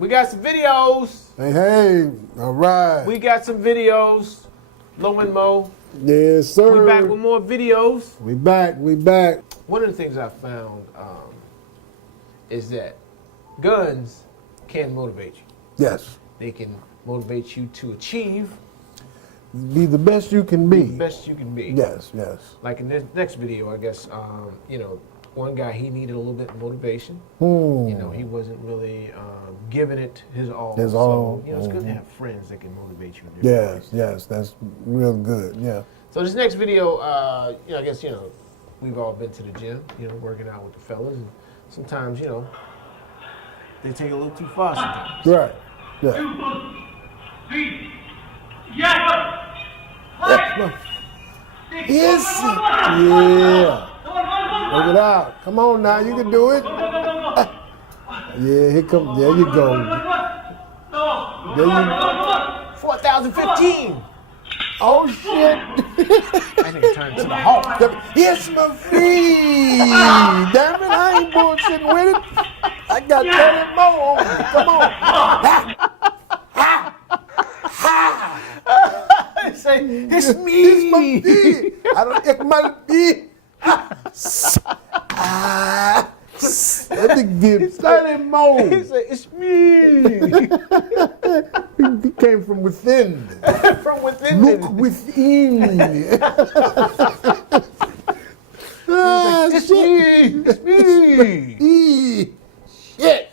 We got some videos. Hey, all right. We got some videos. Low and Mo. Yes, sir. We back with more videos. We back. One of the things I found is that guns can motivate you. Yes. They can motivate you to achieve. Be the best you can be. The best you can be. Yes. Like in this next video, I guess, one guy, he needed a little bit of motivation. He wasn't really giving it his all. His all. So, it's good to have friends that can motivate you. Yes, that's real good, yeah. So this next video, I guess, we've all been to the gym, working out with the fellas. And sometimes, they take it a little too far sometimes. Right, yeah. 2, 3, yes! Yes, yeah. Work it out. Come on now, you can do it. Yeah, here come. There you go. There you. 4,015. Oh shit! I think it turned to the Hulk. Yes, my feet. Damn it, I ain't bullshitting with it. I got 30 more on me. Come on. Ha! Ha! Say, it's me. It's my feet. I don't. It's my feet. Let me get 30 more. He said, it's me. He came from within. From within. Look within. It's me. It's me. Shit.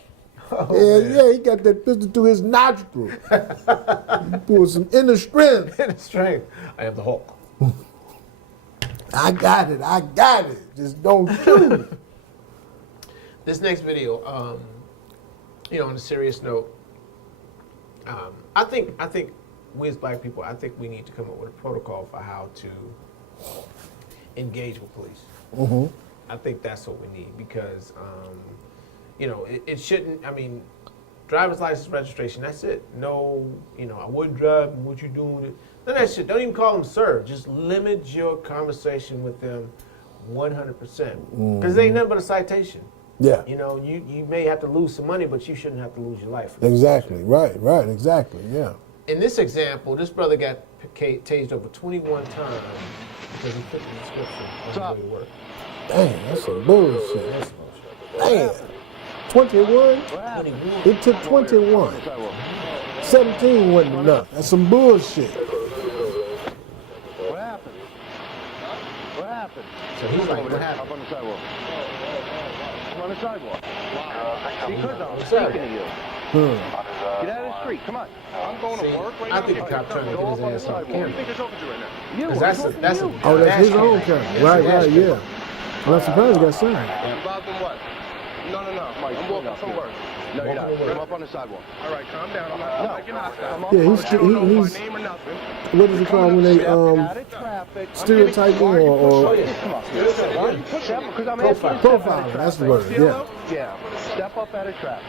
Yeah, he got that pistol to his nostril. He pulled some inner strength. Inner strength. I am the Hulk. I got it. Just don't shoot. This next video, on a serious note, I think we as black people, I think we need to come up with a protocol for how to engage with police. Mm-hmm. I think that's what we need because, it shouldn't, driver's license registration, that's it. No, I wouldn't drive, and what you doing? None of that shit. Don't even call them sir. Just limit your conversation with them 100%. Because it ain't nothing but a citation. Yeah. You may have to lose some money, but you shouldn't have to lose your life. Exactly. Right. Exactly. Yeah. In this example, this brother got tased over 21 times because he fit the description on his way to work. Damn, that's some bullshit. That's bullshit. Damn. 21? It took 21. 17 wasn't enough. That's some bullshit. What happened? So he's like, what happened? Up on the sidewalk. I'm on the sidewalk. Because I'm What's up? speaking to you. Get out of the street. Come on. I'm going to work right now. I think the cop trying to get his ass on camera. Think it's open to right now? Because that's His own camera. Right, yeah. Well, I'm surprised he got signed. Involved in what? No. I'm walking from work. No, you're not. I'm up on the sidewalk. All right, calm down. I'm not getting hostile. Yeah, he's My name or nothing. what does he call when they stereotyping or profiling? That's the word. Yeah. Yeah. Step up out of traffic.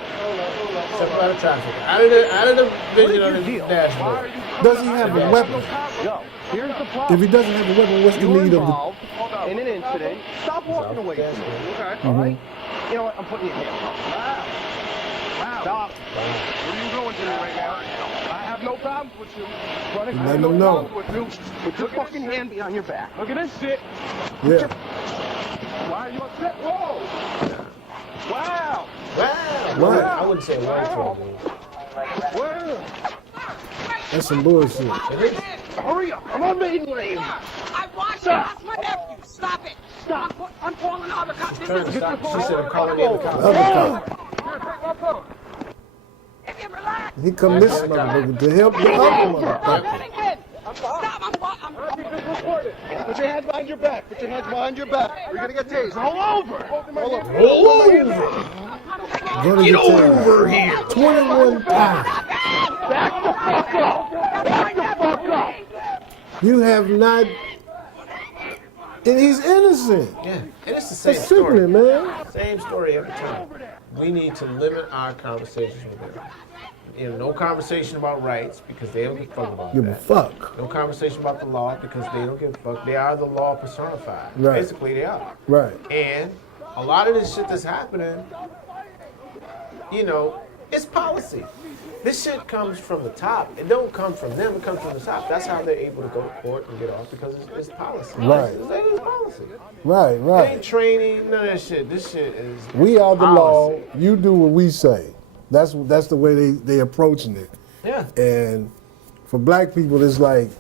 Step out of traffic. Out of the vision of the dashboard. Does he have a weapon? Yo, here's the problem. If he doesn't have a weapon, what's the You're need of the? involved in an incident. Stop walking away from me. Okay. All right. You know what? I'm putting you in handcuffs. Wow. Stop. Where are you going to right now? I have no problems with you. Let them know. Put your fucking hand behind your back. Look at this shit. Yeah. Why are you upset? Whoa. Wow. Right. I wouldn't say wow. Where? That's some bullshit. Hurry up. I'm on main lane. I watched it. That's my nephew. Stop it. Stop. I'm calling all the cops. She said I'm calling the other cops. Other cop. If you relax. He come this motherfucker to help the other motherfucker. Stop. I'm Put your hands behind your back. Put your hands behind your back. We're going to get tased. Roll over. Roll over. Get over here. 21 times. Back the fuck up. Back the fuck up. You have not. And he's innocent. Yeah, and it's the same That's story. simply, man. Same story every time. We need to limit our conversations with them. No conversation about rights because they don't give a fuck about Give a that. fuck. No conversation about the law because they don't give a fuck. They are the law personified. Right. Basically, they are. Right. And a lot of this shit that's happening, It's policy. This shit comes from the top. It don't come from them. It comes from the top. That's how they're able to go to court and get off because it's policy. Right. It's policy. Right, It right. ain't training. None of that shit. This shit is. We are the law. policy. You do what we say. That's the way they approaching it. Yeah. And for black people, it's like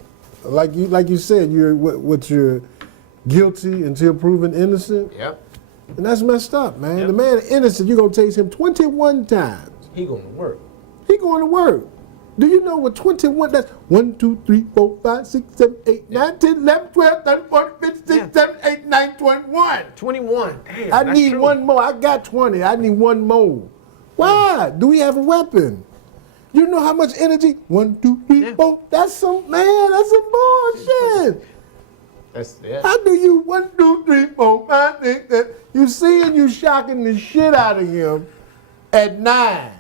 you said, you're guilty until proven innocent, Yep. and that's messed up, man. Yep. The man is innocent. You're gonna tase him 21 times. He going to work. He going to work. Do you know what 21? That's 1, 2, 3, 4, 5, 6, 7, 8, 9, 10, 11, 12, 13, 14, 15, 16, 17, 18, 19, 21. 21. Damn. I that's need true. one more. I got 20. I need one more. Why? Do we have a weapon? You know how much energy? 1, 2, 3, Yeah. 4. That's some bullshit. That's yeah. How do you 1, 2, 3, 4, 5, 6, 7? You seeing you shocking the shit out of him at 9.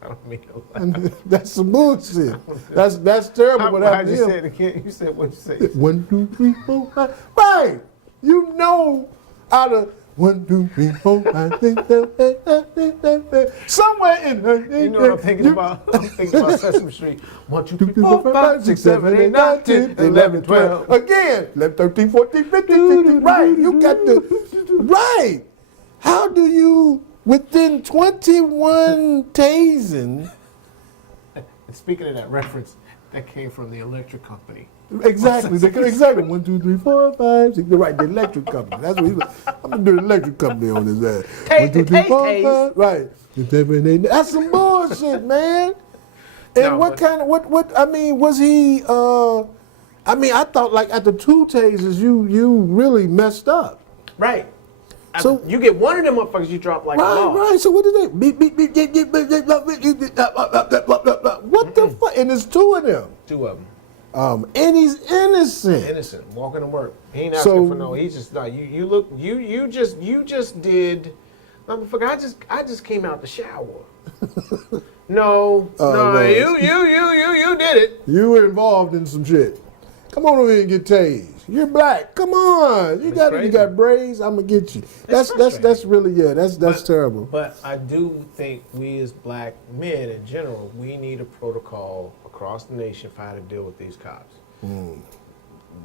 I don't mean to laugh. And that's some bullshit. That's terrible. What How'd happened you to say him? it again? You said what you say? 1, 2, 3, 4, 5. Right. You know out of 1, 2, 3, 4, 5, 6, 7, 8, 9, 10, 11, somewhere in her. You know what I'm thinking about? I'm thinking about Sesame Street. 1, 2, 3, 4, 5, 6, 7, 8, 9, 10, 11, 12. Again, 11, 13, 14, 15, 16. Right. You got the. Right. How do you, within 21 tasing, And speaking of that reference, that came from the electric company. exactly, exactly. 1, 2, 3, 4, 5, 6. Right, the electric company. That's what he was. I'm gonna do the electric company on his ass. Taze, 1, 2, 3, 4, Taze. 5. Right. 7, 8, 9. That's some bullshit, man. And No, what but- kind of what? I mean, was he? I mean, I thought like at the 2 tasers, you really messed up. Right. So- You get one of them motherfuckers, you drop like a Right, log. right. So what did they? Beep, beep, beep, beep, beep, beep, beep, beep, beep, beep, beep, what the fuck? And there's 2 of them. 2 of them. And he's innocent. Innocent, walking to work. He ain't So- asking for no. He's just not. You look. You just did. Motherfucker, I just came out the shower. No, no. you did it. You were involved in some shit. Come on over here and get tased. You're black. Come on. You crazy. got braids. I'm gonna get you. That's really that's terrible. But I do think we as black men in general, we need a protocol across the nation for how to deal with these cops.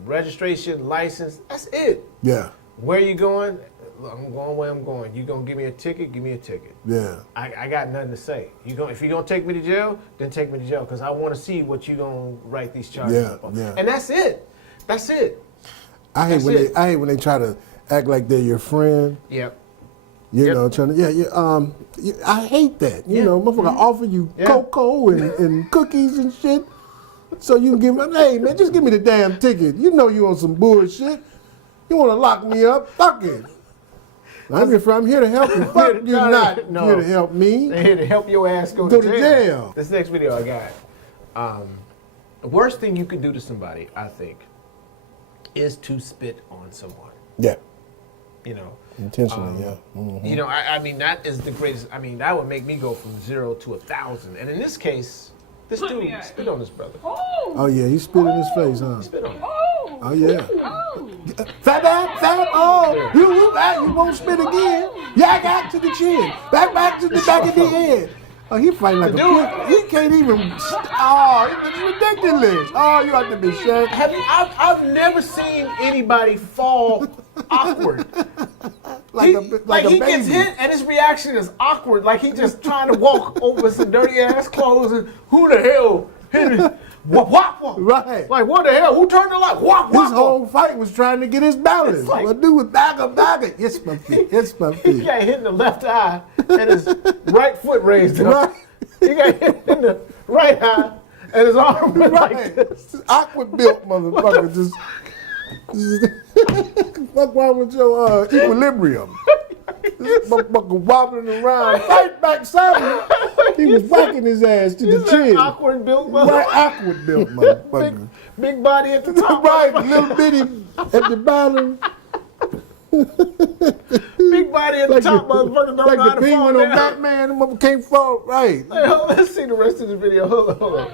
Registration, license, that's it. Yeah. Where you going? Look, I'm going where I'm going. You gonna give me a ticket? Give me a ticket. Yeah. I got nothing to say. If you're gonna take me to jail, then take me to jail because I want to see what you gonna write these charges Yeah, up on. yeah. And that's it. That's it. I hate That's when it. I hate when they try to act like they're your friend. Yep. You Yep. know, trying to I hate that. You Yeah. know, motherfucker offer you Yeah. cocoa and cookies and shit. So you can give me, hey man, just give me the damn ticket. You know you on some bullshit. You want to lock me up? Fuck it. I'm here to help you. Fuck you not No. here to help me. They're here to help your ass go Go to to jail. jail. This next video I got. The worst thing you can do to somebody, I think, is to spit on someone. Yeah, You know. intentionally. Yeah. Mhm. You know, I mean, that is the greatest. I mean, that would make me go from 0 to 1,000. And in this case, this dude spit on his brother. Oh yeah, he spit in his face, huh? Spit on him. Oh yeah. Fat. Oh, you won't spit again. Yeah, I got to the chin. Back to the back of the head. Oh, he fighting like a pig. He can't even. Oh, it's ridiculous. Oh, you have to be sure. I've never seen anybody fall awkward. Like he, a he baby. gets hit and his reaction is awkward. Like he just trying to walk over some dirty ass clothes and who the hell hit me? Wop, wop, wop. Right. Like what the hell? Who turned the light? Wop, wop, His wop. whole fight was trying to get his balance. It's like- Well, dude was back. Yes, my feet. Yes, my He feet. got hit in the left eye and his right foot raised up. Right. He got hit in the right eye and his arm went like Right. this. Awkward built motherfucker. Just fuck wrong with your equilibrium. This motherfucker wobbling around. Fight back, son. He was whacking his ass to the He's chin. an awkward built Right, motherfucker. awkward built motherfucker. Big body at the top. Right, little bitty at the bottom. Big body at the top, motherfucker. Don't Like know how the to fall penguin on down. Batman, the motherfucker can't fall. Right. Hey, let's see the rest of the video. Hold on.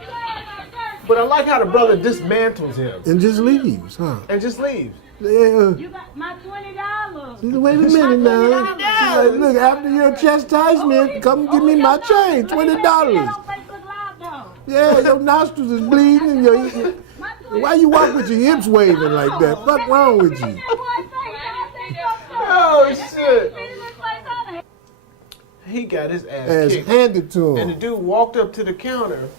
But I like how the brother dismantles him And just leaves, huh? and just leaves. Yeah. You got my $20. She said, wait a minute now. She said, look, after your chastisement, come give me my change, $20. Yeah, your nostrils is bleeding. And your, why you walk with your hips waving like that? What's wrong with you? Oh, shit. He got his ass kicked. Handed to him. And the dude walked up to the counter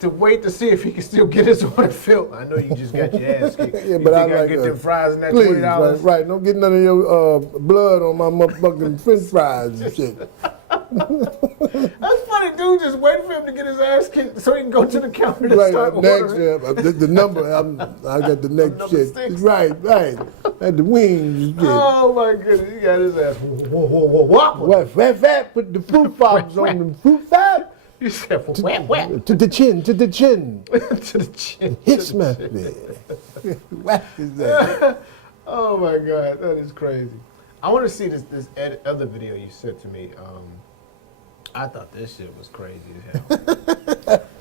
to wait to see if he could still get his order filled. I know you just got your ass kicked. Yeah, you but I think like get that. them fries and that Please, $20? right. Don't get none of your blood on my motherfucking french fries and shit. That's funny, dude. Just waiting for him to get his ass kicked so he can go to the counter to Right, start next, ordering. the number, I got the next Number shit. 6. Right. At the wings and shit. Oh my goodness, he got his ass. What, fat, put the fruit fobs on them. Fruit fab? You said whap. To the chin. to the chin. Hit smash me. What is that? Oh my God, that is crazy. I want to see this other video you sent to me. I thought this shit was crazy as hell.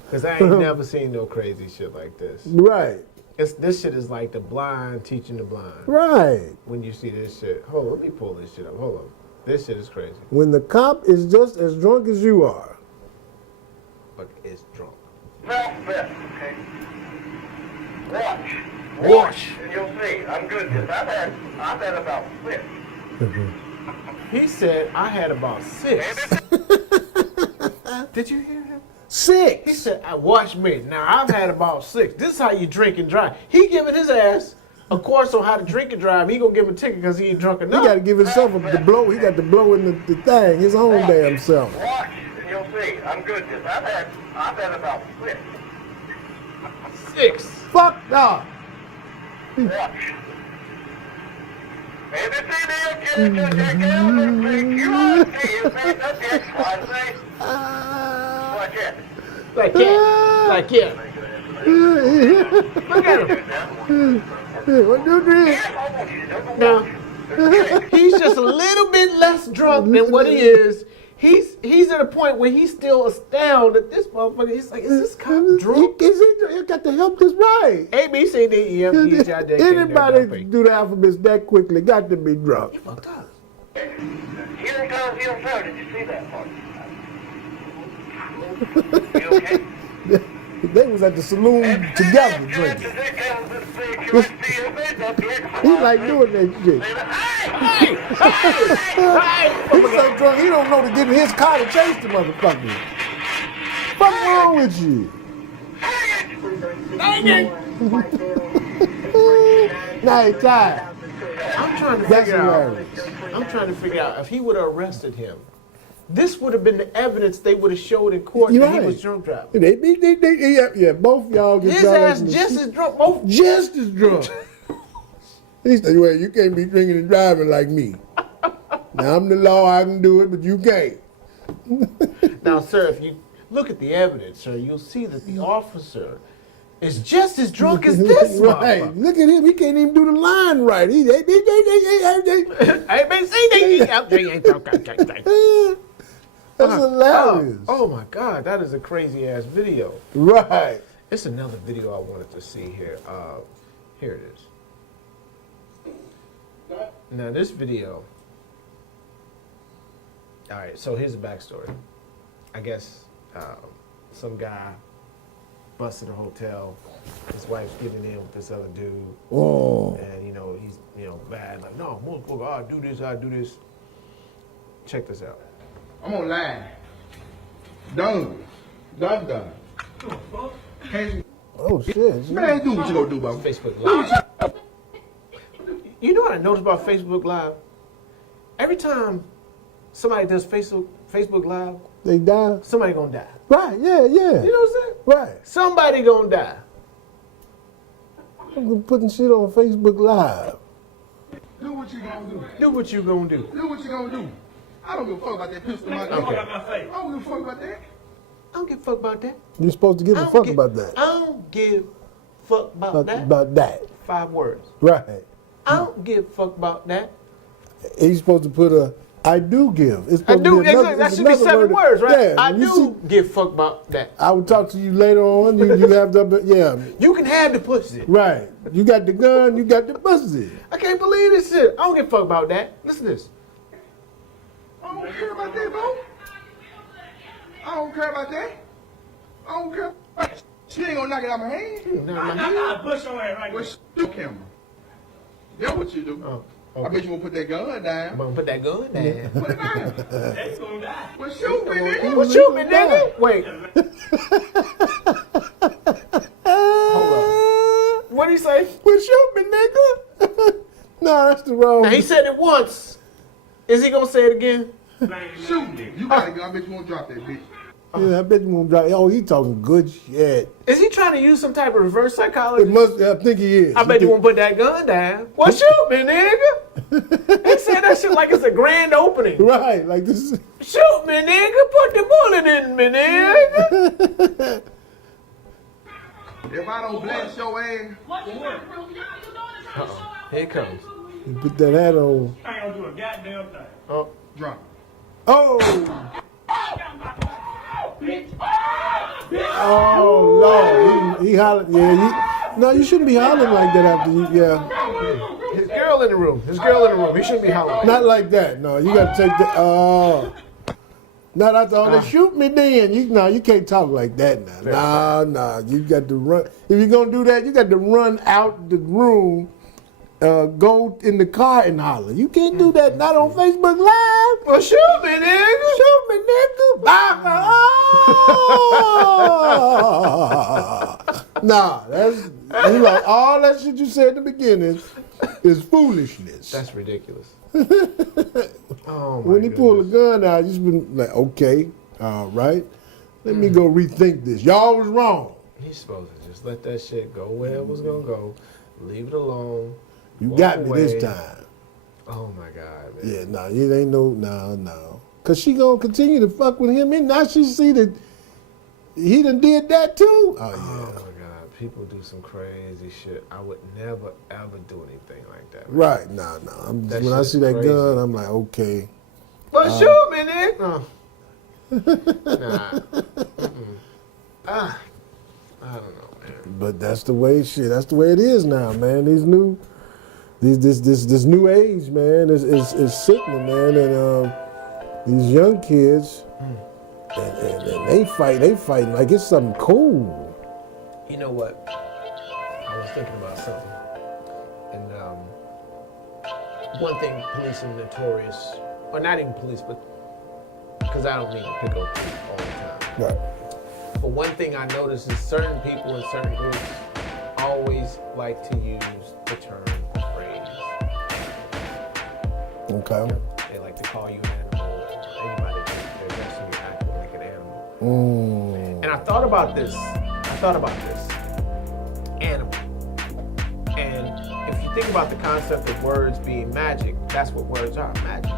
Because I ain't never seen no crazy shit like this. Right. This shit is like the blind teaching the blind. Right. When you see this shit. Hold on, let me pull this shit up. Hold on. This shit is crazy. When the cop is just as drunk as you are. But it's drunk. Mouth fist, okay? Watch. Watch. And you'll see. I'm good at this. I've had about 6. He said, I had about 6. Did you hear him? 6. He said, watch me. Now, I've had about 6. This is how you drink and drive. He giving his ass a course on how to drink and drive. He gonna give him a ticket because he ain't drunk enough. He got to give himself the blow. He got to blow in the thing, his own damn self. Watch. And you'll see. I'm good at this. I've had about 6. 6. Fuck no. Watch. ABC, Like it. Look at him. What do this? Now, he's just a little bit less drunk than what he is. He's at a point where he's still astounded that this motherfucker, he's like, is this cop drunk? He got to help this right. A, B, C, D, E, F, G, H, I, J, K, L, M, N, Anybody O, P. do the alphabets that quickly got to be drunk. He fucked up. Here it goes. Did you see that part? You okay? They was at the saloon together drinking. He like doing that shit. He's so drunk he don't know to get in his car to chase the motherfucker. What's wrong with you? Now he tired. I'm trying to That's figure out. hilarious. I'm trying to figure out if he would have arrested him. This would have been the evidence they would have showed in court You that he right. was drunk driving. Yeah, both y'all get His y'all ass in the- just as drunk. Both. just as drunk. He said, well, you can't be drinking and driving like me. Now, I'm the law, I can do it, but you can't. Now, sir, if you look at the evidence, sir, you'll see that the officer is just as drunk as this Right. motherfucker. Look at him. He can't even do the line right. That's hilarious. Oh my God, that is a crazy ass video. Right. It's another video I wanted to see here. Here it is. Now this video. All right, so here's the backstory. I guess some guy busted a hotel. His wife's getting in with this other dude, and he's bad. Like, no, motherfucker, I'll do this. Check this out. I'm online. Done. Oh, shit. Man, do what you gonna do, bro. Facebook Live. You know what I noticed about Facebook Live? Every time somebody does Facebook Live, They die? somebody gonna die. Right, yeah. You know what I'm saying? Right. Somebody gonna die. I'm putting shit on Facebook Live. Do what you gonna do. Do what you gonna do. Do what you gonna do. I don't give a fuck about that pistol in my Okay. I don't give a fuck about that. I don't give a fuck about that. You're supposed to give a fuck about that. I don't give a fuck about that. About that. 5 words. Right. I don't give a fuck about that. He's supposed to put a I do give. It's I supposed to do. be another, Exactly. That it's should be another 7 word. words, right? Yeah, I you do see- give fuck about that. I will talk to you later on. You have the yeah. You can have the pussy. Right. You got the gun. You got the pussy. I can't believe this shit. I don't give a fuck about that. Listen to this. I don't care about that, bro. I don't care about that. I don't care. She ain't gonna knock it out my hand. I push your ass right Well, shoot camera. That's what you do. Oh, I okay. bet you won't put that gun I'm down. gonna put that gun down. Put it down. there. You gonna die. Well, shoot me, nigga. Well, shoot me, nigga. Wait. Hold up. What'd he say? Well, shoot me, nigga. No, that's the wrong. Now, he said it once. Is he gonna say it again? Shoot me. You got a gun. I bet you won't drop that bitch. Yeah, I bet you won't drop. Oh, he talking good shit. Is he trying to use some type of reverse It psychology? must. I think he is. I bet you won't put that gun down. Well, shoot me, nigga. He said that shit like it's a grand opening. Right, like this. Is, Shoot me, nigga. Put the bullet in me, nigga. If I don't blast your ass, Uh-oh. Here it comes. you put that hat on. I ain't gonna do a goddamn thing. Oh, drop it. Oh. Oh Lord, he hollered. Yeah, no, you shouldn't be hollering like that after you. Yeah, his girl in the room. His girl in the room. He shouldn't be hollering. not like that. No, you got to take the. Not after all that. Shoot me then. You can't talk like that now. Nah. You got to run. If you're gonna do that, you got to run out the room. Go in the car and holler. You can't do that. Not on Facebook Live. Well, shoot me, nigga. Shoot me, nigga. Nah, that's he like all that shit you said in the beginning is foolishness. That's ridiculous. Oh my When he pulled a goodness. gun out, you just been like, okay, all right. Let me go rethink this. Y'all was wrong. He's supposed to just let that shit go where it was gonna go. Leave it alone. You Walk got me away. this time. Oh my God, man. Yeah, no, it ain't no. Cause she gonna continue to fuck with him, and now she see that he done did that too. Oh Oh yeah, my God, people do some crazy shit. I would never ever do anything like that. right. No. That When I shit's see that crazy. gun, I'm like, okay. But shoot me, nigga. Oh. Nah. I don't know, man. But that's the way that's the way it is now, man. This new age, man, is sickening, man, and these young kids, and they fighting like it's something cool. You know what? I was thinking about something, and one thing police are notorious, or not even police, but because I don't mean to pick on police all the time. Right. But one thing I notice is certain people in certain groups always like to use the term phrase. Okay. They like to call you an animal, or anybody they're addressing you acting like an animal. And I thought about this. Animal. And if you think about the concept of words being magic, that's what words are, magic.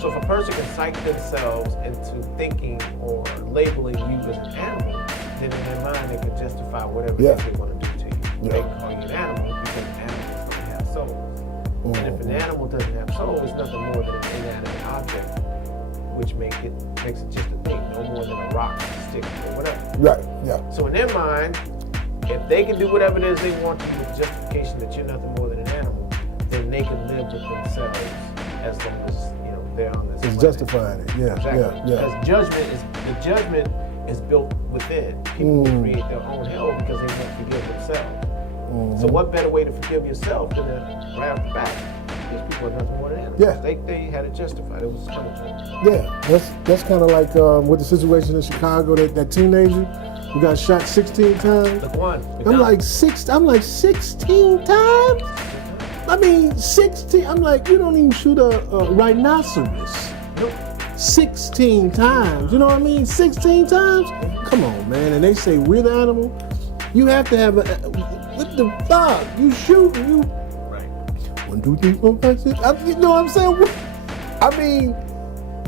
So if a person can psych themselves into thinking or labeling you as an animal, then in their mind they can justify whatever it is they want to do to you. Yeah. They can call you an animal because animals don't have souls. And if an animal doesn't have soul, it's nothing more than an inanimate object, which makes it just a thing, no more than a rock, a stick, or whatever. Right. Yeah. So in their mind, if they can do whatever it is they want to with justification that you're nothing more than an animal, then they can live with themselves as long as they're on this It's planet. justifying it. Yeah. Exactly. Yeah. Because judgment is built within. People will create their own hell because they won't forgive themselves. So what better way to forgive yourself than to right off the bat? These people are nothing more than animals. Yeah. They had it justified. It was coming to them. Yeah. That's kind of like with the situation in Chicago, that teenager who got shot 16 times. Look one. I'm like 16 times. I mean 16. I'm like, you don't even shoot a rhinoceros. Nope. 16 times. You know what I mean? 16 times. Come on, man. And they say we're the animal. You have to have what the fuck? You shoot and you. Right. 1, 2, 3, 4, 5, 6. You know what I'm saying? I mean,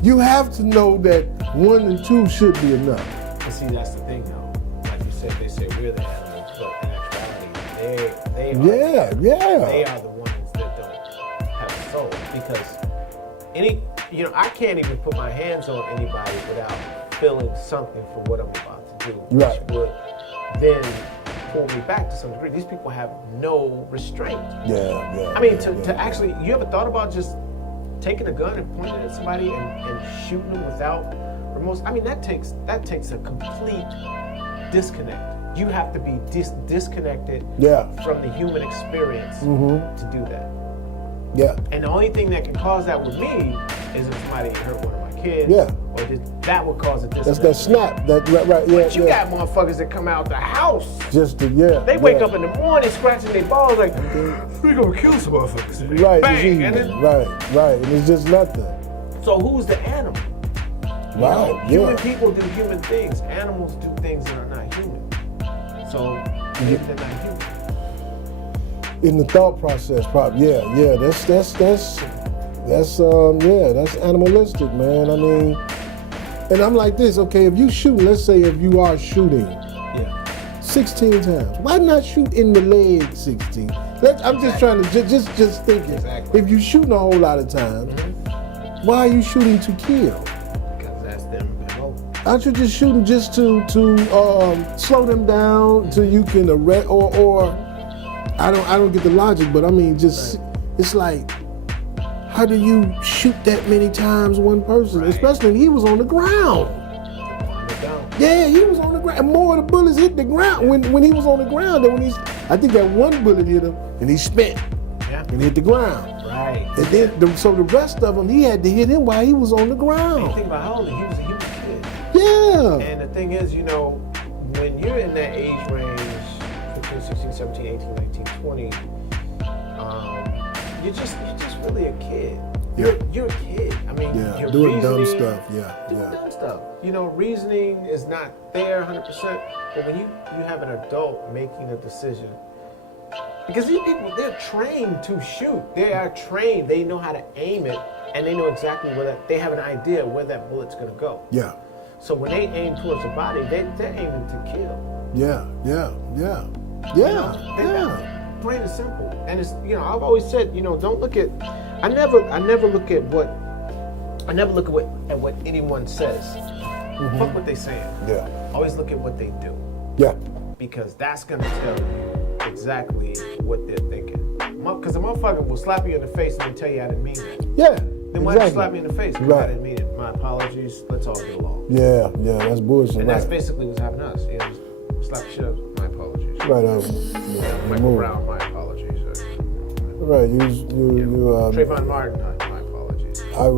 you have to know that 1 and 2 should be enough. But see, that's the thing, though. Like you said, they say we're the animals, but in actuality, they are. Yeah. They are the ones that don't have a soul, because you know, I can't even put my hands on anybody without feeling something for what I'm about to do, which Right. would then pull me back to some degree. These people have no restraint. Yeah. I mean, to actually, you ever thought about just taking a gun and pointing it at somebody and shooting them without remorse? I mean, that takes a complete disconnect. You have to be disconnected from the human experience to do that. Yeah. And the only thing that can cause that with me is if somebody hurt one of my kids. Yeah. Or that would cause a disconnect. That's that snap. That right. Yeah. But you got motherfuckers that come out the house. Just to, They wake up in the morning scratching their balls like, we gonna kill some motherfuckers today. Right. Bang. And then, right. And it's just nothing. so who's the animal? You Right. know, human people do human things. Animals do things that are not human. So maybe they're not human. In the thought process, probably. Yeah. That's animalistic, man. I mean, and I'm like this. Okay, if you shoot, let's say if you are shooting 16 times, why not shoot in the leg 16? I'm just trying to just thinking. Exactly. If you're shooting a whole lot of times, why are you shooting to kill? Because that's them. Aren't you just shooting just to slow them down till you can arrest or I don't get the logic, but I mean just it's like, how do you shoot that many times one person? Right. Especially when he was on the ground. Yeah, he was on the ground. And more of the bullets hit the ground when he was on the ground than when I think that one bullet hit him and he spent and hit the ground. Right. And then so the rest of them he had to hit him while he was on the ground. And think about how old he was a kid. Yeah. And the thing is, you know, when you're in that age range, 15, 16, 17, 18, 19, 20, you're just really a kid. You're a kid. I mean, you're doing dumb reasoning, stuff. Doing dumb stuff. You know, reasoning is not there 100%, but when you have an adult making a decision, because these people, they're trained to shoot. They are trained. They know how to aim it, and they know exactly they have an idea where that bullet's going to go. Yeah. So when they aim towards the body, they're aiming to kill. Yeah. Plain and simple. And it's, you know, I've always said, you know, don't look at. I never look at what anyone says. Fuck what they saying. Yeah. Always look at what they do. Yeah. Because that's gonna tell you exactly what they're thinking. Because a motherfucker will slap you in the face and then tell you I didn't mean that. Yeah. Then why did you slap me in the face? Because I didn't mean it. My apologies. Let's all get along. Yeah, that's bullshit. And that's basically what's happened to us. You know, slap the shit up. My apologies. Right. Michael Brown. My apologies. Right. You. Trayvon Martin. My apologies. I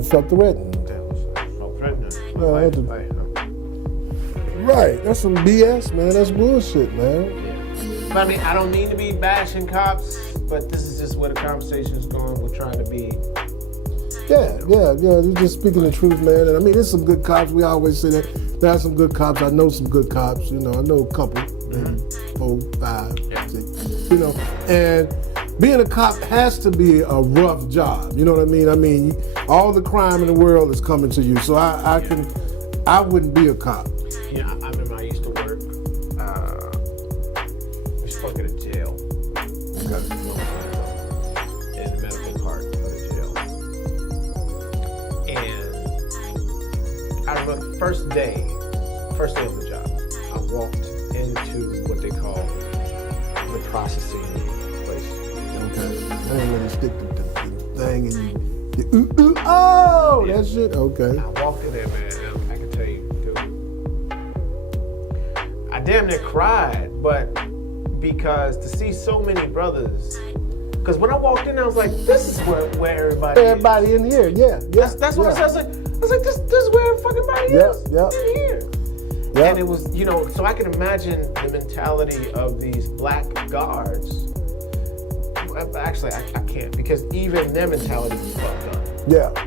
felt threatened. Right. That's some BS, man. That's bullshit, man. Yeah. But I mean, I don't mean to be bashing cops, but this is just where the conversation is going. We're trying to be. Yeah. You're just speaking the truth, man. And I mean, there's some good cops. We always say that. There are some good cops. I know some good cops. You know, I know a couple, maybe 4, 5, 6. You know, and being a cop has to be a rough job. You know what I mean? I mean, all the crime in the world is coming to you. So I wouldn't be a cop. Yeah, I remember I used to work. We used to work at a jail. In the medical part of the jail. And I remember the first day of the job, I walked into what they call the processing place. Okay. And then when you stick the thing and that shit. Okay. I walked in there, man. I can tell you, dude. I damn near cried, but because to see so many brothers. Because when I walked in, I was like, this is where everybody is. In here, yeah. That's what I said. I was like, this is where everybody is. Yeah. In here. Yeah. And it was, you know, so I can imagine the mentality of these black guards. Actually, I can't, because even their mentality was fucked up.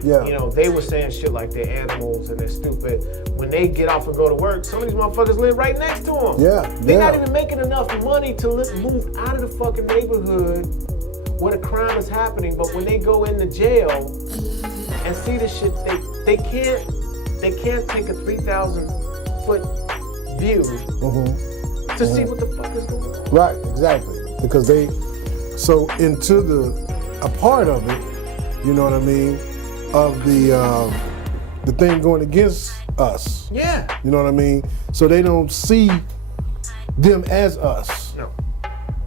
Yeah. You know, they were saying shit like they're animals and they're stupid. When they get off and go to work, some of these motherfuckers live right next to them. Yeah. They're not even making enough money to move out of the fucking neighborhood where the crime is happening. But when they go into jail and see the shit, they can't take a 3,000-foot view to see what the fuck is going on. Right, exactly. Because a part of it you know what I mean, of the thing going against us. Yeah. You know what I mean? So they don't see them as us. No.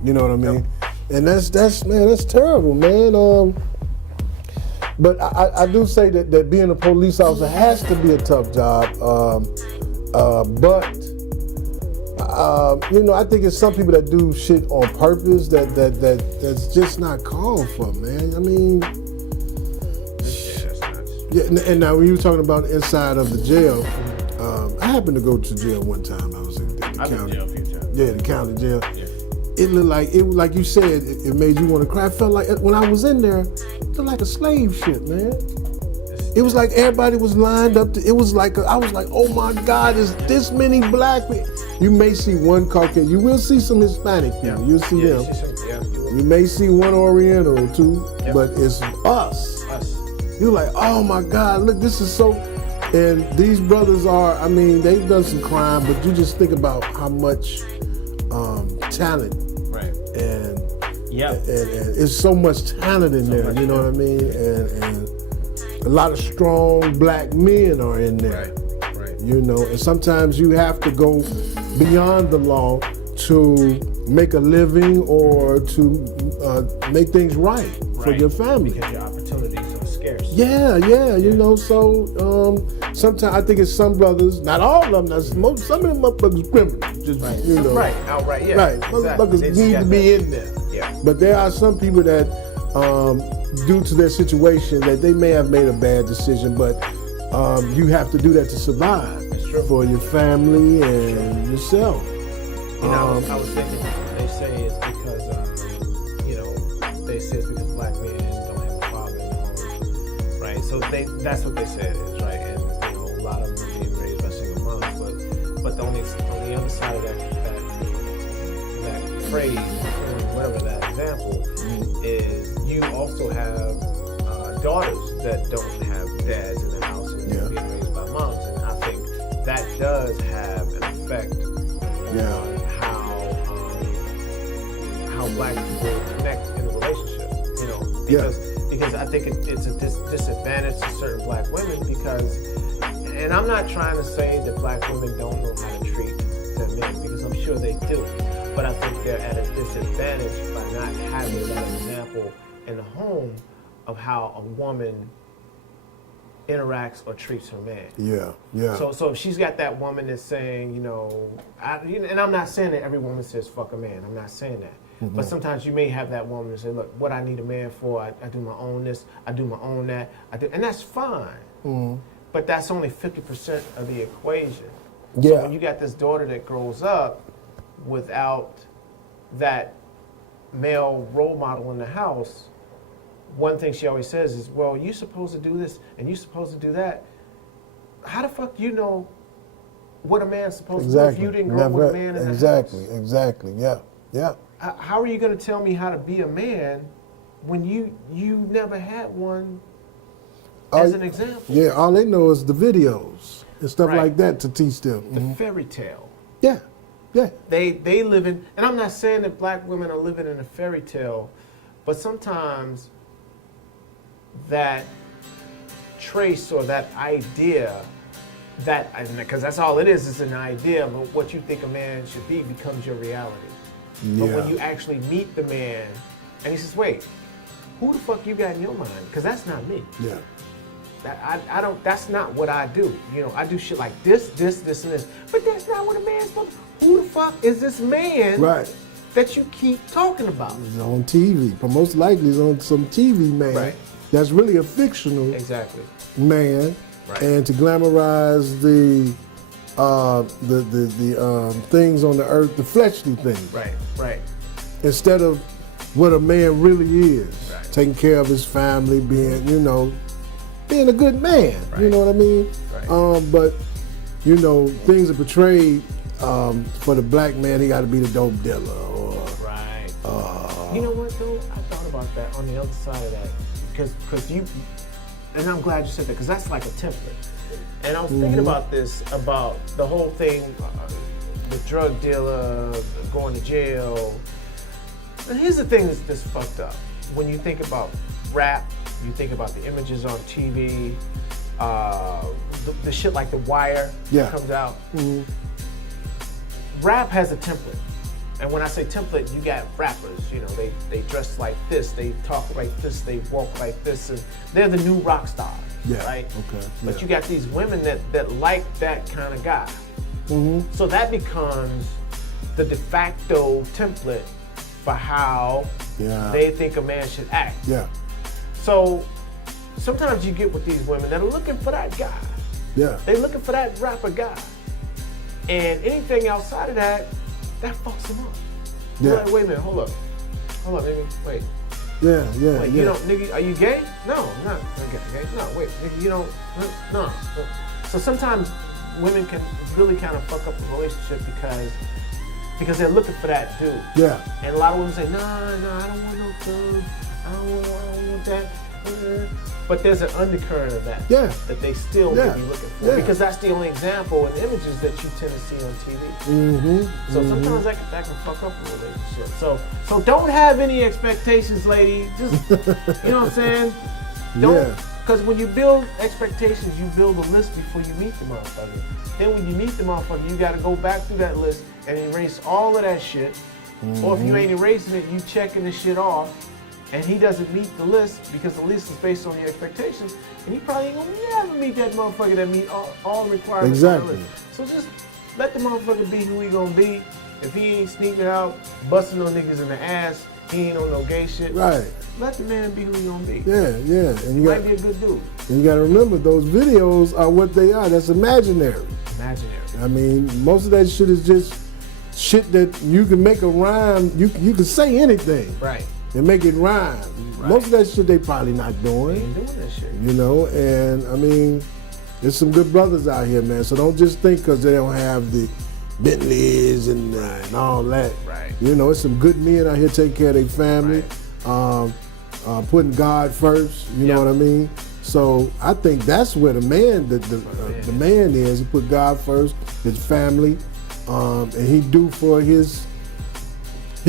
You know what I mean? And that's terrible, man. But I do say that being a police officer has to be a tough job. But you know, I think it's some people that do shit on purpose that's just not called for, man. I mean, yeah. And now when you were talking about inside of the jail, I happened to go to jail one time. I was in the I've been county. in jail a few times. Yeah, the county jail. Yeah. It looked like you said, it made you want to cry. I felt like when I was in there, it looked like a slave ship, man. It was like everybody was lined up. I was like, oh my God, is this many black people? You may see one Caucasian. You will see some Hispanic people. You'll see them. You may see one Oriental or two, but it's us. You're like, oh my God, look, this is so. And these brothers are, I mean, they've done some crime, but you just think about how much talent. Right. And yeah, and it's so much talent in there, you know what I mean? And a lot of strong black men are in there. Right. You know, and sometimes you have to go beyond the law to make a living or to make things right for your family. Because your opportunities are scarce. Yeah, you know, so sometimes I think it's some brothers, not all of them, some of them motherfuckers criminals, just, you know. Right, outright, yeah. Right, Exactly. motherfuckers need to be in there. Yeah. But there are some people that, due to their situation, that they may have made a bad decision, but you have to do that to survive for your family and yourself. You know, I was thinking, they say it's because, you know, they say it's because black men don't have a father in the home, right? So that's what they say it is, right? And, you know, a lot of them are being raised by single moms, but on the other side of that phrase, whatever that example, is you also have daughters that don't have dads in the house and they're being raised by moms, and I think that does have an effect on how black people connect in a relationship, you know, because I think it's a disadvantage to certain black women because, and I'm not trying to say that black women don't know how to treat their men, because I'm sure they do, but I think they're at a disadvantage by not having that example in the home of how a woman interacts or treats her man. Yeah. So if she's got that woman that's saying, you know, and I'm not saying that every woman says fuck a man. I'm not saying that. Mm-hmm. But sometimes you may have that woman that say, look, what I need a man for, I do my own this, I do my own that, and that's fine. Mm-hmm. But that's only 50% of the equation. Yeah. So when you got this daughter that grows up without that male role model in the house, one thing she always says is, well, you're supposed to do this and you're supposed to do that. How the fuck do you know what a man's supposed to do if you didn't grow up with a man in the house? Exactly, yeah. How are you going to tell me how to be a man when you never had one as an example? Yeah, all they know is the videos and stuff like that to teach them. The fairy tale. Yeah. They live in, and I'm not saying that black women are living in a fairy tale, but sometimes that trace or that idea, because that's all it is an idea, but what you think a man should be becomes your reality. Yeah. But when you actually meet the man, and he says, wait, who the fuck you got in your mind? Because that's not me. Yeah. I don't, that's not what I do. You know, I do shit like this, and this. But that's not what a man's supposed to. Who the fuck is this man that you keep talking about? He's on TV. But most likely he's on some TV man. Right. That's really a fictional man. Right. And to glamorize the things on the earth, the fleshly things. Right. Instead of what a man really is. Right. Taking care of his family, being a good man. Right. You know what I mean? Right. But, you know, things are portrayed for the black man, he got to be the dope dealer. Right. You know what, though? I thought about that on the other side of that. Because you, and I'm glad you said that, because that's like a template. And I was thinking about this, about the whole thing, the drug dealer, going to jail. And here's the thing that's fucked up. When you think about rap You think about the images on TV, the shit like The Wire that comes out. Mm-hmm. Rap has a template. And when I say template, you got rappers, you know, they dress like this, they talk like this, they walk like this, and they're the new rock stars, right? Okay. But you got these women that like that kind of guy. Mm-hmm. So that becomes the de facto template for how they think a man should act. Yeah. So sometimes you get with these women that are looking for that guy. Yeah. They're looking for that rapper guy. And anything outside of that fucks them up. Yeah. Like, wait a minute, hold up, nigga, wait. Yeah. Wait, you don't, nigga, are you gay? No, I'm not gay. No, wait, nigga, you don't, no. So sometimes women can really kind of fuck up a relationship because they're looking for that dude. Yeah. And a lot of women say, nah, I don't want no dude. I don't want that. But there's an undercurrent of that that they still may be looking for because that's the only example and images that you tend to see on TV. Mm-hmm. So sometimes that can fuck up a relationship. So don't have any expectations, lady. Just, you know what I'm saying? Don't, because when you build expectations, you build a list before you meet the motherfucker. Then when you meet the motherfucker, you got to go back through that list and erase all of that shit. Mm-hmm. Or if you ain't erasing it, you checking the shit off. And he doesn't meet the list because the list is based on your expectations, and he probably ain't gonna never meet that motherfucker that meet all the requirements on the list. So just let the motherfucker be who he gonna be. If he ain't sneaking out, busting on niggas in the ass, he ain't on no gay shit. Right. Let the man be who he gonna be. Yeah. And you might be a good dude. And you gotta remember, those videos are what they are. That's imaginary. I mean, most of that shit is just shit that you can make a rhyme. You can say anything. Right. And make it rhyme. Right. Most of that shit they probably not doing. They ain't doing that shit. You know, and I mean, there's some good brothers out here, man. So don't just think because they don't have the Bentleys and all that. Right. You know, it's some good men out here taking care of their family, putting God first. You know what I mean? So I think that's where the man, the man is. He put God first, his family, and he do for his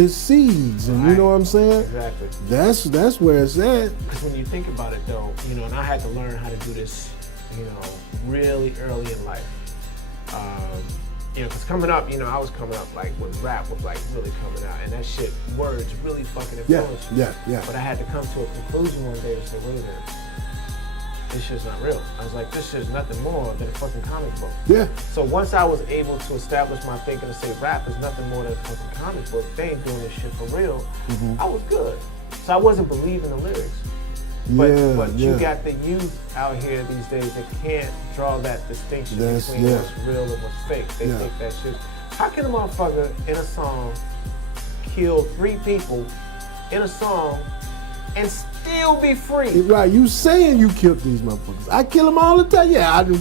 seeds, and you know what I'm saying? Exactly. That's where it's at. Because when you think about it, though, you know, and I had to learn how to do this, you know, really early in life. You know, because coming up, you know, I was coming up like when rap was like really coming out, and that shit, words really fucking influenced me. Yeah. But I had to come to a conclusion one day and say, wait a minute, this shit's not real. I was like, this shit's nothing more than a fucking comic book. Yeah. So once I was able to establish my thinking and say rap is nothing more than a fucking comic book, they ain't doing this shit for real, I was good. So I wasn't believing the lyrics. But you got the youth out here these days that can't draw that distinction between what's real and what's fake. They think that shit. How can a motherfucker in a song kill 3 people in a song and still be free? Right, you saying you killed these motherfuckers. I kill them all the time. Yeah, I'm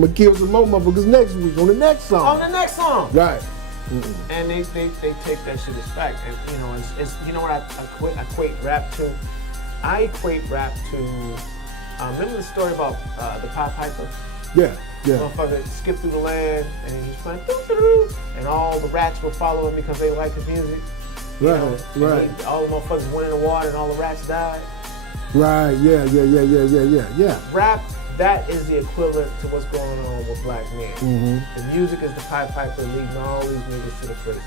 gonna kill some more motherfuckers next week on the next song. On the next song. Right. And they take that shit as fact. And you know, it's you know what I equate rap to? I equate rap to, remember the story about the Pied Piper? Yeah. Motherfucker skipped through the land and he's playing doo-doo-doo, and all the rats were following because they like his music. Right. All the motherfuckers went in the water and all the rats died. Right, yeah. Rap, that is the equivalent to what's going on with black men. The music is the Pied Piper leading all these niggas to the prison.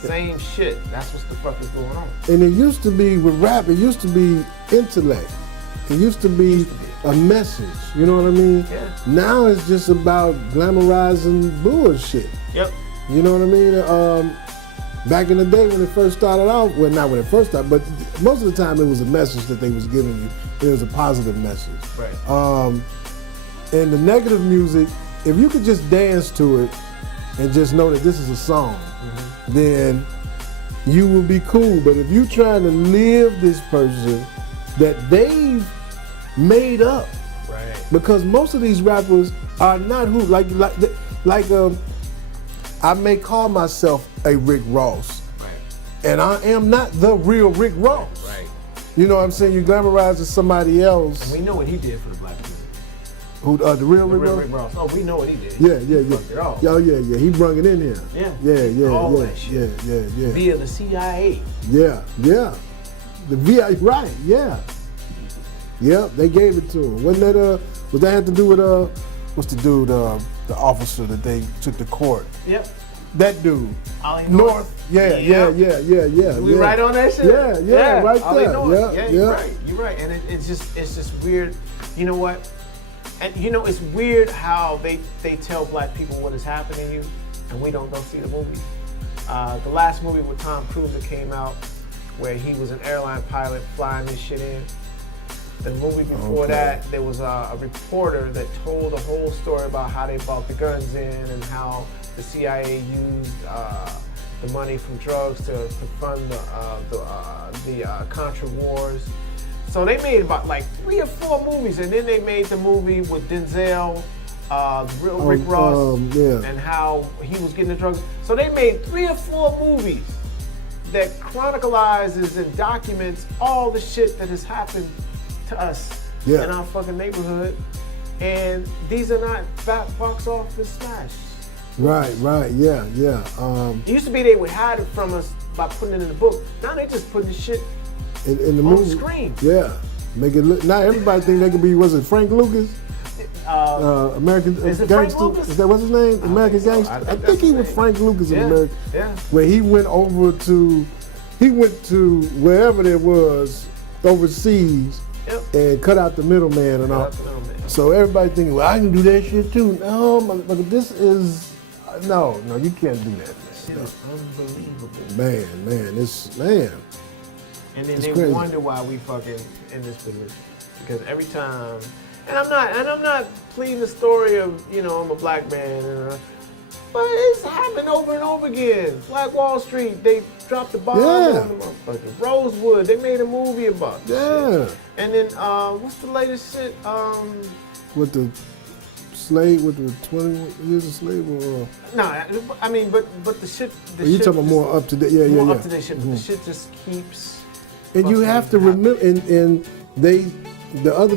Same shit. That's what the fuck is going on. And it used to be, with rap, it used to be intellect. It used to be a message. You know what I mean? Yeah. Now it's just about glamorizing bullshit. Yep. You know what I mean? Back in the day when it first started out, well, not when it first started, but most of the time it was a message that they was giving you. It was a positive message. Right. And the negative music, if you could just dance to it and just know that this is a song, then you will be cool. But if you're trying to live this person that they've made up, right? Because most of these rappers are not who, like I may call myself a Rick Ross, right? And I am not the real Rick Ross, right? You know what I'm saying? You glamorize to somebody else. And we know what he did for the black community. Who, the real Rick Ross? Oh, we know what he did. Yeah. Yeah. He brung it in here. Yeah. All yeah. that shit. Yeah. Via the CIA. Yeah. The VI, right? Yeah. Yep, they gave it to him. Wasn't that was that had to do with what's the dude, the officer that they took to court? Yep. That dude. Ollie North. Yeah. We right on that shit. Yeah, right Ollie there. North. Yeah, You're right. And it's just weird. You know what? And you know, it's weird how they tell black people what is happening to you, and we don't go see the movie. The last movie with Tom Cruise that came out, where he was an airline pilot flying this shit in. The movie before that, there was a reporter that told the whole story about how they brought the guns in and how the CIA used the money from drugs to fund the Contra wars. So they made about like 3 or 4 movies, and then they made the movie with Denzel, real Rick Ross, and how he was getting the drugs. So they made 3 or 4 movies that chronicalizes and documents all the shit that has happened to us in our fucking neighborhood, and these are not box office smash. Right, yeah. It used to be they would hide it from us by putting it in the book. Now they just putting the shit in the on movie. Screen. Yeah, make it look. Now everybody think they could be. Was it Frank Lucas? American is it Gangster. Frank Lucas? Is that what's his name? American so. Gangster. I I think think he that's was his Frank Lucas in American. Yeah. Where he went over to, wherever there was overseas. Yep. And cut out the middleman and all. So everybody thinking, well, I can do that shit too. No, but this is no, you can't do that. Shit is unbelievable. Man. And then it's they crazy. wonder why we fucking in this position. Because every time, and I'm not pleading the story of, I'm a black man, but it's happened over and over again. Black Wall Street, they dropped the bomb on the motherfucker. Rosewood, they made a movie about this shit. And then, what's the latest shit? With the slave, with the 20 years of slave, or? No, I mean, but the shit. You talking about more up to date? Yeah. More up to date shit. But the shit just keeps. And you have to remember, and the other,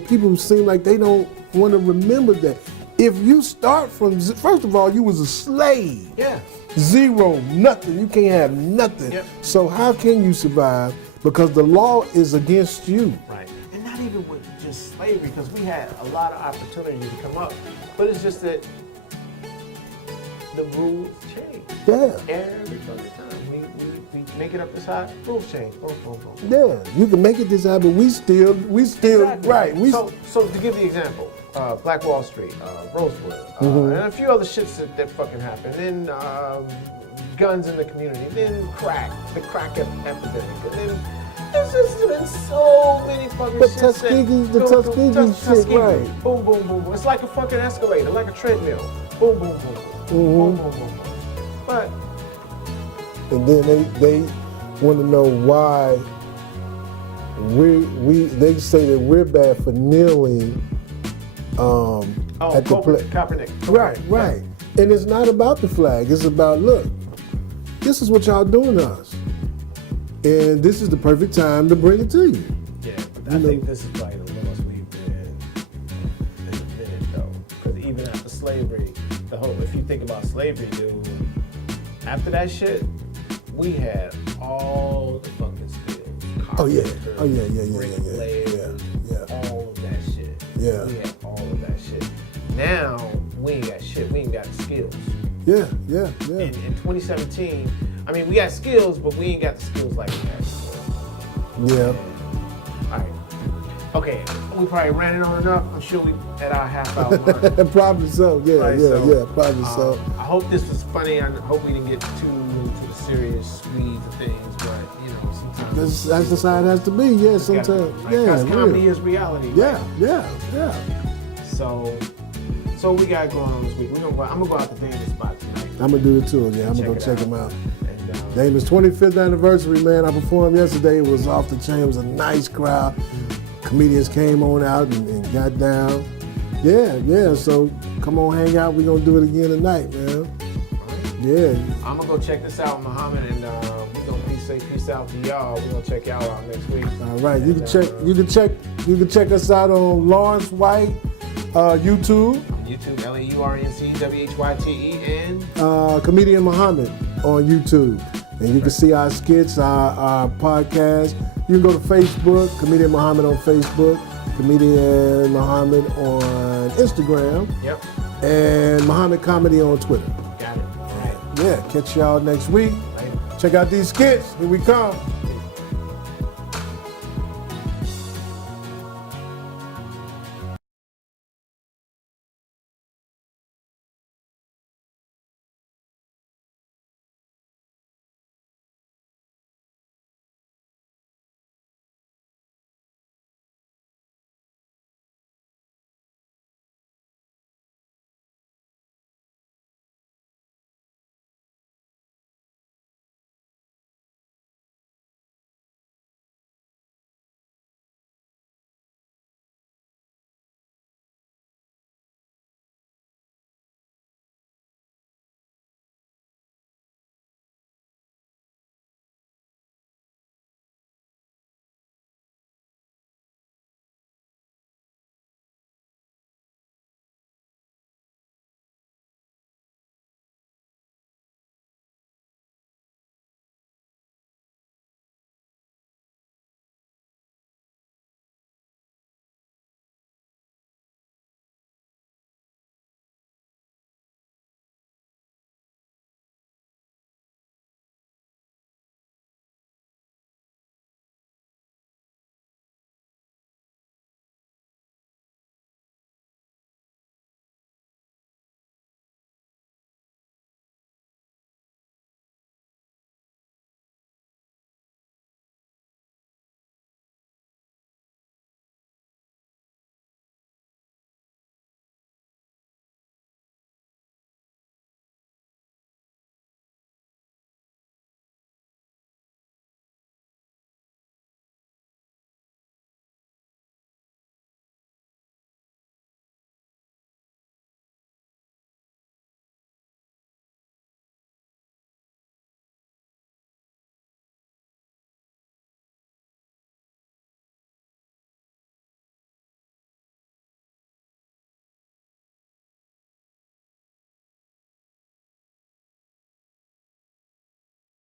people who seem like they don't want to remember that. If you start from, first of all, you was a slave. Yeah. 0, nothing. You can't have nothing. Yep. So how can you survive? Because the law is against you. Right. And not even with just slavery, because we had a lot of opportunities to come up. But it's just that the rules change. Yeah. Every fucking time. We make it up this high, rules change. Boom, boom, boom. Yeah. You can make it this high, but we still, Exactly. right. So to give the example, Black Wall Street, Rosewood, and a few other shits that fucking happened. Then guns in the community. Then crack, the crack epidemic. And then there's just been so many fucking But shits. Tuskegee shit, right. Boom, boom, boom. It's like a fucking escalator, like a treadmill. Boom, boom, boom, boom. Boom, boom, boom, boom. But and then they want to know why they say that we're bad for kneeling at the Kaepernick. Right. And it's not about the flag. It's about, look, this is what y'all doing to us. And this is the perfect time to bring it to you. Yeah, but I think this is probably the lowest we've been in a minute, though. Because even after slavery, if you think about slavery, dude, after that shit, we had all the fucking skills. Oh, yeah. Bricklayers, all of that shit. Yeah. We had all of that shit. Now, we ain't got shit. We ain't got the skills. Yeah. In 2017, I mean, we got skills, but we ain't got the skills like we had before. Yeah. All right. Okay, we probably ran it on enough. I'm sure we at our half-hour mark. Probably so. Yeah, probably so. I hope this was funny. I hope we didn't get too into the serious weeds of things, but sometimes That's just how it has to be. Yeah, sometimes. Because comedy is reality. Right? Yeah. So we got going on this week. I'm gonna go out to Damon's spot tonight. I'm gonna do it too. Yeah, I'm gonna go check him out. Damon's 25th anniversary, man. I performed yesterday. It was off the chain. It was a nice crowd. Comedians came on out and got down. Yeah. So come on, hang out. We're gonna do it again tonight, man. Yeah. I'm gonna go check this out, Muhammad, and we're gonna say peace out to y'all. We're gonna check y'all out next week. All right. You can check us out on Laurence Whyte YouTube. YouTube, LAURENCWHYTE, and Comedian Muhammad on YouTube. And you can see our skits, our podcast. You can go to Facebook, Comedian Muhammad on Facebook, Comedian Muhammad on Instagram, Yep. and Muhammad Comedy on Twitter. Got it. All right. Yeah, catch y'all next week. Later. Check out these skits. Here we come.